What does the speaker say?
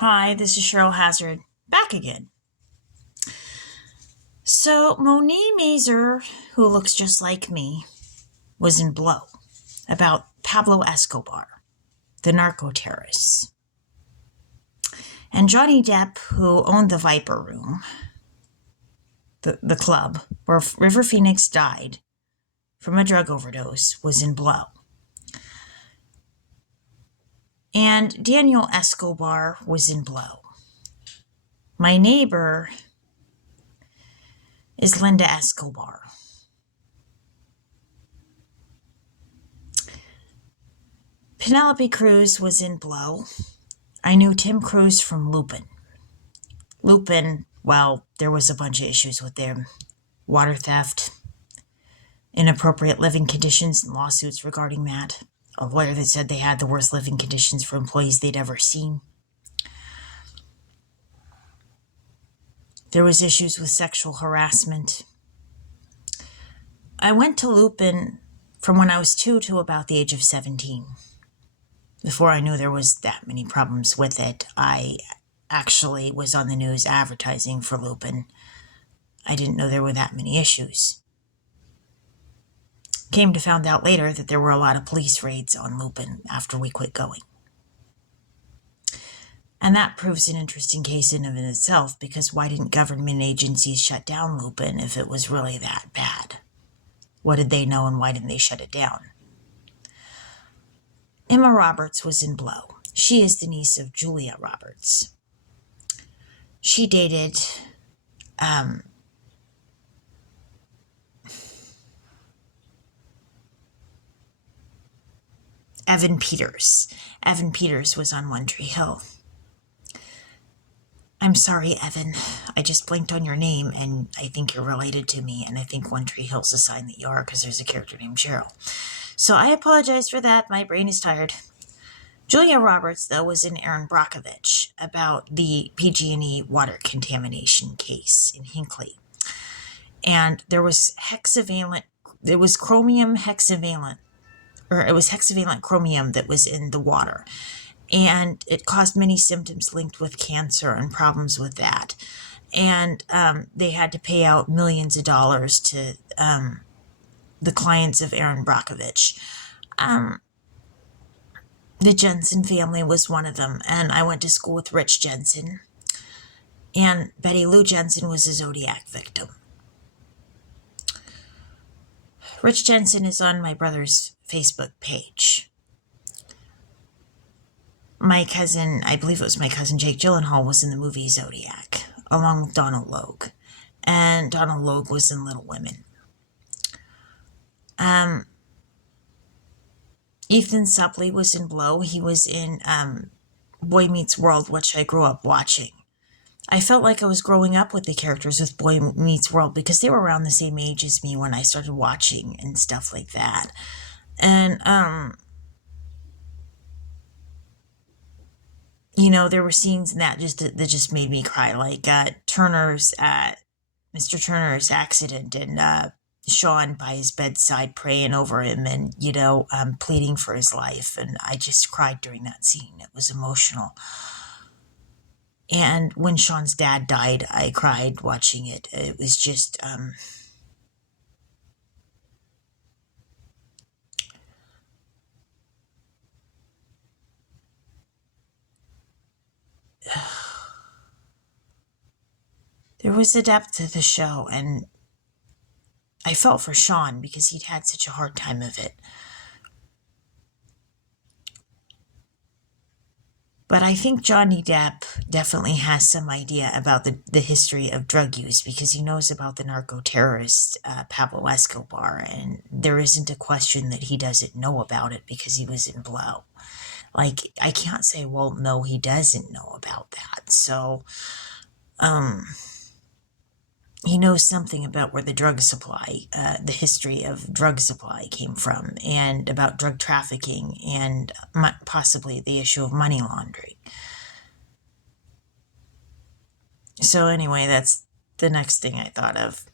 Hi, this is Cheryl Hazzard, back again. So, Monique Mazer, who looks just like me, was in Blow about Pablo Escobar, the narco terrorist. And Johnny Depp, who owned the Viper Room, the club where River Phoenix died from a drug overdose, was in Blow. And Daniel Escobar was in Blow. My neighbor is Linda Escobar. Penelope Cruz was in Blow. I knew Tim Cruise from Lupin. Lupin, well, there was a bunch of issues with them. Water theft, inappropriate living conditions, and lawsuits regarding that. A lawyer that said they had the worst living conditions for employees they'd ever seen. There was issues with sexual harassment. I went to Lupin from when I was 2 to about the age of 17. Before I knew there was that many problems with it, I actually was on the news advertising for Lupin. I didn't know there were that many issues. Came to find out later that there were a lot of police raids on Lupin after we quit going. And that proves an interesting case in and of itself, because why didn't government agencies shut down Lupin if it was really that bad? What did they know and why didn't they shut it down? Emma Roberts was in Blow. She is the niece of Julia Roberts. She dated Evan Peters. Evan Peters was on One Tree Hill. I'm sorry, Evan. I just blinked on your name, and I think you're related to me, and I think One Tree Hill's a sign that you are, because there's a character named Cheryl. So I apologize for that. My brain is tired. Julia Roberts, though, was in Erin Brockovich about the PG&E water contamination case in Hinckley. And there was chromium hexavalent, or it was hexavalent chromium that was in the water. And it caused many symptoms linked with cancer and problems with that. And they had to pay out millions of dollars to the clients of Erin Brockovich. The Jensen family was one of them, and I went to school with Rich Jensen. And Betty Lou Jensen was a Zodiac victim. Rich Jensen is on my brother's Facebook page. My cousin, I believe it was my cousin Jake Gyllenhaal, was in the movie Zodiac, along with Donald Logue. And Donald Logue was in Little Women. Ethan Suplee was in Blow. He was in Boy Meets World, which I grew up watching. I felt like I was growing up with the characters with Boy Meets World because they were around the same age as me when I started watching and stuff like that. And, there were scenes in that just made me cry, like Mr. Turner's accident, and Sean by his bedside praying over him and, pleading for his life. And I just cried during that scene. It was emotional. And when Sean's dad died, I cried watching it. It was just, there was a depth to the show, and I felt for Sean because he'd had such a hard time of it. But I think Johnny Depp definitely has some idea about the history of drug use because he knows about the narco-terrorist Pablo Escobar, and there isn't a question that he doesn't know about it because he was in Blow. Like, I can't say, well, no, he doesn't know about that. So, he knows something about where the drug supply, the history of drug supply came from, and about drug trafficking, and possibly the issue of money laundering. So anyway, that's the next thing I thought of.